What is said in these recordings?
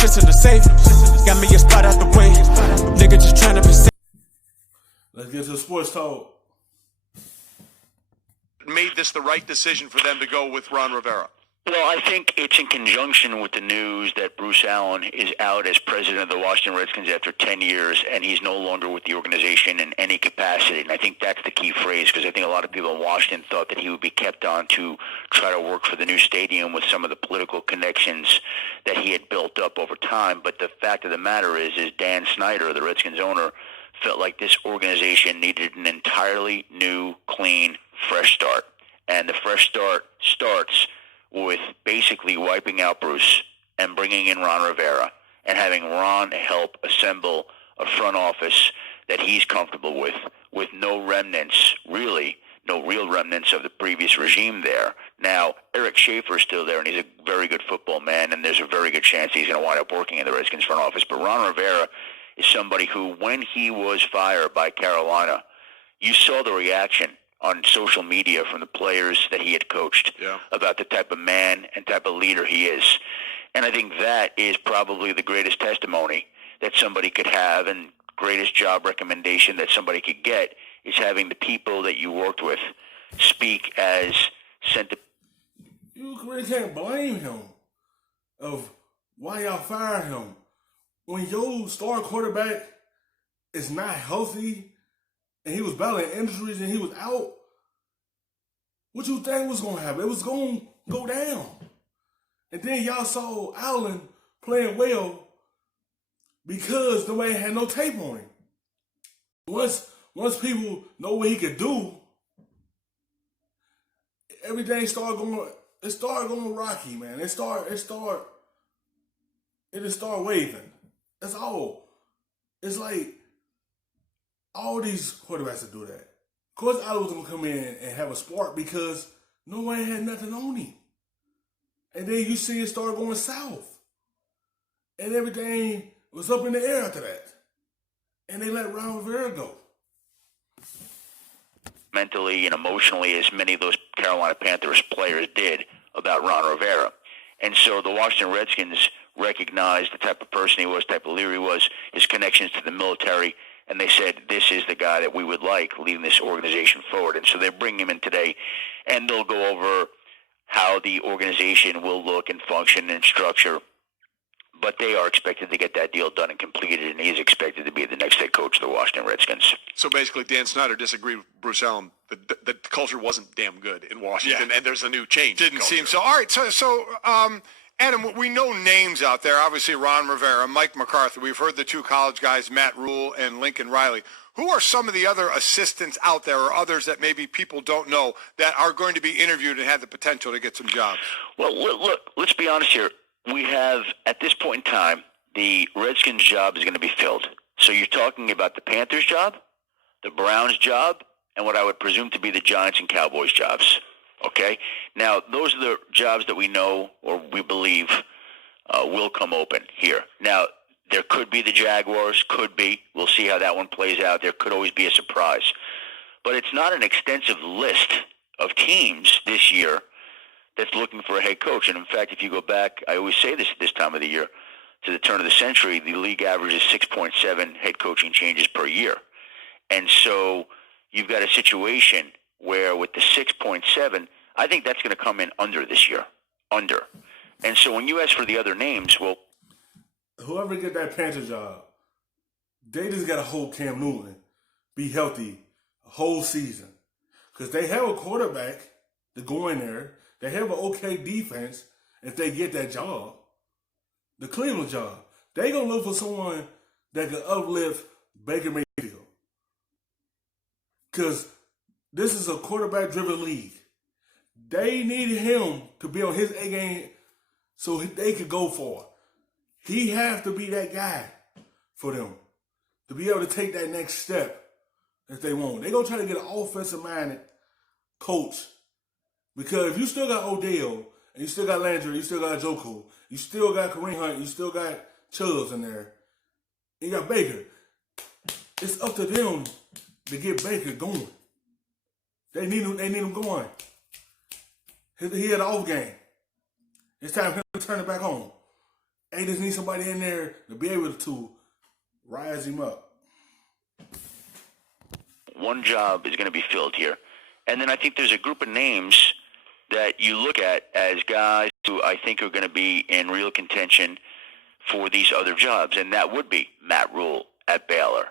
shit's in the safe. Got me a spot out the way. Nigga just tryna be safe. Let's get to the sports talk. Made this the right decision for them to go with Ron Rivera? Well, I think it's in conjunction with the news that Bruce Allen is out as president of the Washington Redskins after 10 years, and he's no longer with the organization in any capacity. And I think that's the key phrase, because I think a lot of people in Washington thought that he would be kept on to try to work for the new stadium with some of the political connections that he had built up over time. But the fact of the matter is Dan Snyder, the Redskins owner, felt like this organization needed an entirely new, clean, fresh start. And the fresh start starts with basically wiping out Bruce and bringing in Ron Rivera and having Ron help assemble a front office that he's comfortable with no remnants, really, no real remnants of the previous regime there. Now, Eric Schaefer is still there, and he's a very good football man, and there's a very good chance he's going to wind up working in the Redskins front office. But Ron Rivera is somebody who, when he was fired by Carolina, you saw the reaction on social media from the players that he had coached about the type of man and type of leader he is. And I think that is probably the greatest testimony that somebody could have, and greatest job recommendation that somebody could get is having the people that you worked with speak as You really can't blame him of why y'all fired him. When your star quarterback is not healthy and he was battling injuries and he was out, what you think was going to happen? It was going to go down. And then y'all saw Allen playing well because nobody had no tape on him. Once people know what he could do, everything started going rocky, man. It started waving. That's all. It's like all these quarterbacks that do that. Of course, Allen was going to come in and have a spark because no one had nothing on him. And then you see it start going south. And everything was up in the air after that. And they let Ron Rivera go. Mentally and emotionally, as many of those Carolina Panthers players did about Ron Rivera. And so the Washington Redskins recognized the type of person he was, type of leader he was, his connections to the military, and they said, this is the guy that we would like leading this organization forward. And so they bring him in today, and they'll go over how the organization will look and function and structure. But they are expected to get that deal done and completed, and he's expected to be the next head coach of the Washington Redskins. So basically, Dan Snyder disagreed with Bruce Allen. The culture wasn't damn good in Washington, and there's a new change. Didn't seem so. All right, so Adam, we know names out there. Obviously, Ron Rivera, Mike McCarthy. We've heard the two college guys, Matt Rule and Lincoln Riley. Who are some of the other assistants out there, or others that maybe people don't know, that are going to be interviewed and have the potential to get some jobs? Well, look, let's be honest here. We have, at this point in time, the Redskins job is going to be filled. So you're talking about the Panthers job, the Browns job, and what I would presume to be the Giants and Cowboys jobs. Okay? Now, those are the jobs that we know or we believe will come open here. Now, there could be the Jaguars, could be. We'll see how that one plays out. There could always be a surprise. But it's not an extensive list of teams this year that's looking for a head coach. And in fact, if you go back, I always say this at this time of the year, to the turn of the century, the league average is 6.7 head coaching changes per year. And so you've got a situation where with the 6.7, I think that's going to come in under this year. Under. And so when you ask for the other names, well, whoever get that Panther job, they just got to hold Cam Newton be healthy a whole season. Because they have a quarterback to go in there. They have an okay defense if they get that job. The Cleveland job. They going to look for someone that can uplift Baker Mayfield. Because this is a quarterback-driven league. They needed him to be on his A game so they could go for it. He has to be that guy for them to be able to take that next step if they want. They're going to try to get an offensive-minded coach. Because if you still got Odell, and you still got Landry, you still got Joku, you still got Kareem Hunt, you still got Chubbs in there, and you got Baker, it's up to them to get Baker going. They need him going. He had an off game. It's time for him to turn it back on. they just need somebody in there to be able to rise him up. One job is going to be filled here. And then I think there's a group of names that you look at as guys who I think are going to be in real contention for these other jobs. And that would be Matt Rule at Baylor.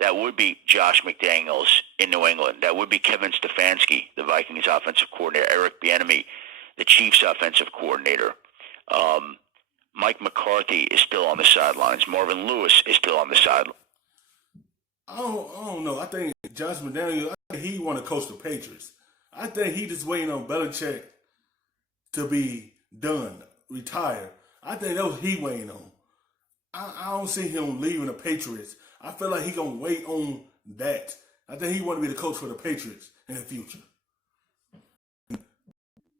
That would be Josh McDaniels in New England. That would be Kevin Stefanski, the Vikings offensive coordinator. Eric Bieniemy, the Chiefs offensive coordinator. Mike McCarthy is still on the sidelines. Marvin Lewis is still on the sideline. I don't know. I think Josh McDaniels, he want to coach the Patriots. I think he just waiting on Belichick to be done, retire. I think that's what he waiting on. I don't see him leaving the Patriots. I feel like he going to wait on that. I think he want to be the coach for the Patriots in the future.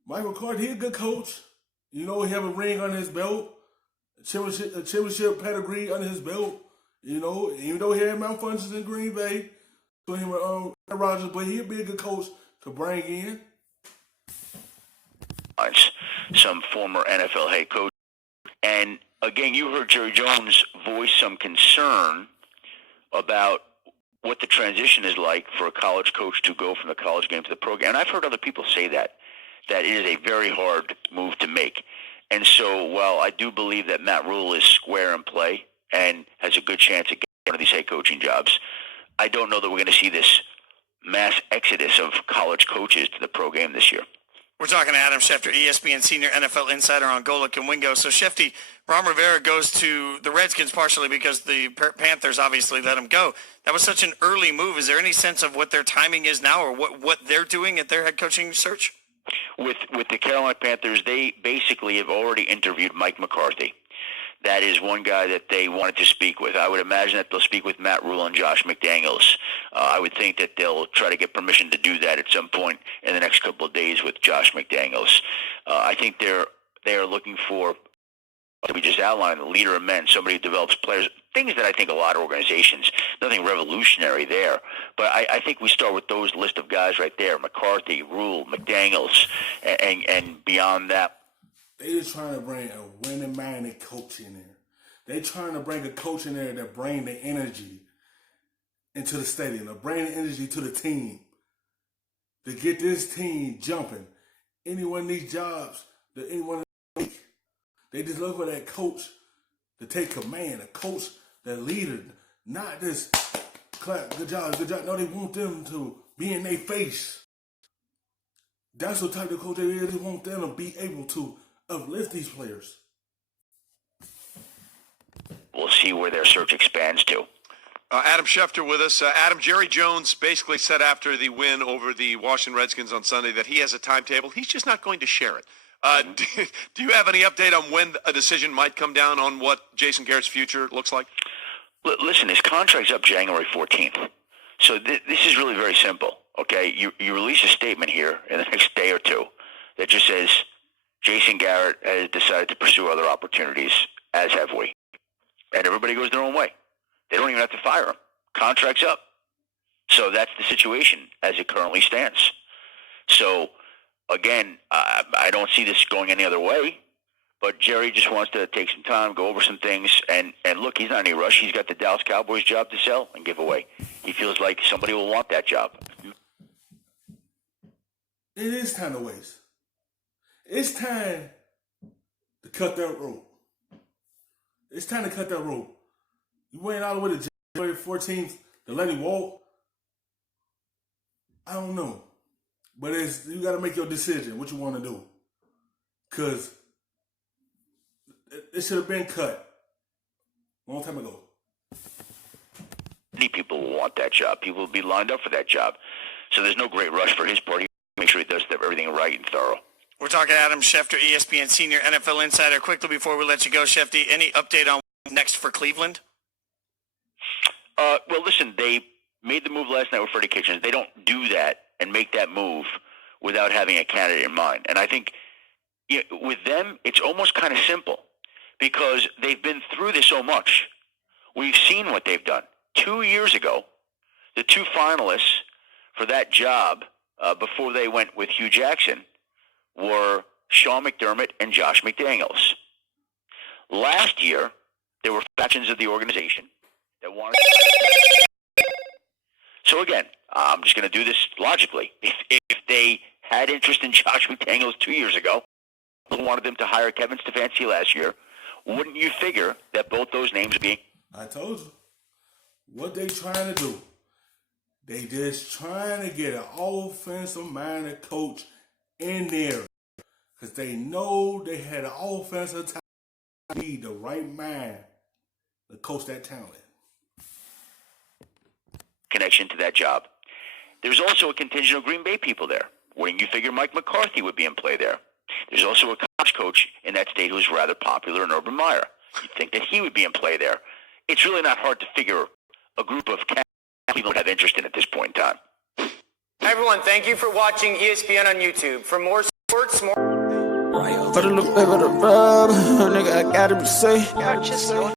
Mike McCarthy, he a good coach. You know, he have a ring on his belt, a championship pedigree under his belt. You know, even though he had malfunctions in Green Bay, so him and Rodgers, but he'd be a good coach to bring in. Some former NFL head coach. And again, you heard Jerry Jones voice some concern about what the transition is like for a college coach to go from the college game to the pro game. And I've heard other people say that it is a very hard move to make. And so while I do believe that Matt Rule is square in play and has a good chance of getting one of these head coaching jobs, I don't know that we're going to see this mass exodus of college coaches to the pro game this year. We're talking to Adam Schefter, ESPN senior NFL insider on Golic and Wingo. So, Shefty, Ron Rivera goes to the Redskins partially because the Panthers obviously let him go. That was such an early move. Is there any sense of what their timing is now or what they're doing at their head coaching search? With the Carolina Panthers, they basically have already interviewed Mike McCarthy. That is one guy that they wanted to speak with. I would imagine that they'll speak with Matt Rule and Josh McDaniels. I would think that they'll try to get permission to do that at some point in the next couple of days with Josh McDaniels. I think they are looking for, we just outlined, a leader of men, somebody who develops players, things that I think a lot of organizations, nothing revolutionary there. But I think we start with those list of guys right there, McCarthy, Rule, McDaniels, and beyond that. They just trying to bring a winning-minded coach in there. They trying to bring a coach in there that bring the energy into the stadium, to bring the energy to the team, to get this team jumping. Any one of these jobs that anyone take, they just look for that coach to take command, a coach, that leader, not this clap, good job, good job. No, they want them to be in their face. That's the type of coach they really want them to be able to uplift these players. We'll see where their search expands to. Adam Schefter with us. Adam, Jerry Jones basically said after the win over the Washington Redskins on Sunday that he has a timetable. He's just not going to share it. Do you have any update on when a decision might come down on what Jason Garrett's future looks like? Listen, his contract's up January 14th. So this is really very simple, okay? You release a statement here in the next day or two that just says, Jason Garrett has decided to pursue other opportunities, as have we. And everybody goes their own way. They don't even have to fire him. Contract's up. So that's the situation as it currently stands. So, again, I don't see this going any other way. But Jerry just wants to take some time, go over some things. And look, he's not in any rush. He's got the Dallas Cowboys job to sell and give away. He feels like somebody will want that job. It is time to waste. It's time to cut that rope. It's time to cut that rope. You went all the way to January 14th to let him walk. I don't know. But you got to make your decision, what you want to do. Because it should have been cut a long time ago. Many people will want that job. People will be lined up for that job. So there's no great rush for his part. He make sure he does everything right and thorough. We're talking to Adam Schefter, ESPN senior NFL insider. Quickly before we let you go, Shefty, any update on next for Cleveland? Well, listen, they made the move last night with Freddie Kitchens. They don't do that and make that move without having a candidate in mind. And I think with them, it's almost kind of simple because they've been through this so much. We've seen what they've done. 2 years ago, the two finalists for that job before they went with Hugh Jackson were Sean McDermott and Josh McDaniels. Last year, there were factions of the organization that wanted to. So again, I'm just going to do this logically. If they had interest in Josh McDaniels 2 years ago, wanted them to hire Kevin Stefanski last year, wouldn't you figure that both those names would be? I told you. What they trying to do? They just trying to get an offensive-minded coach in there. Because they know they had an offensive talent. Need the right mind to coach that talent. Connection to that job. There's also a contingent of Green Bay people there. Wouldn't you figure Mike McCarthy would be in play there? There's also a college coach in that state who's rather popular in Urban Meyer. You'd think that he would be in play there. It's really not hard to figure a group of people would have interest in at this point in time. Hi everyone, thank you for watching ESPN on YouTube. For more sports, more... But a little bit of the rub, nigga, I gotta be safe.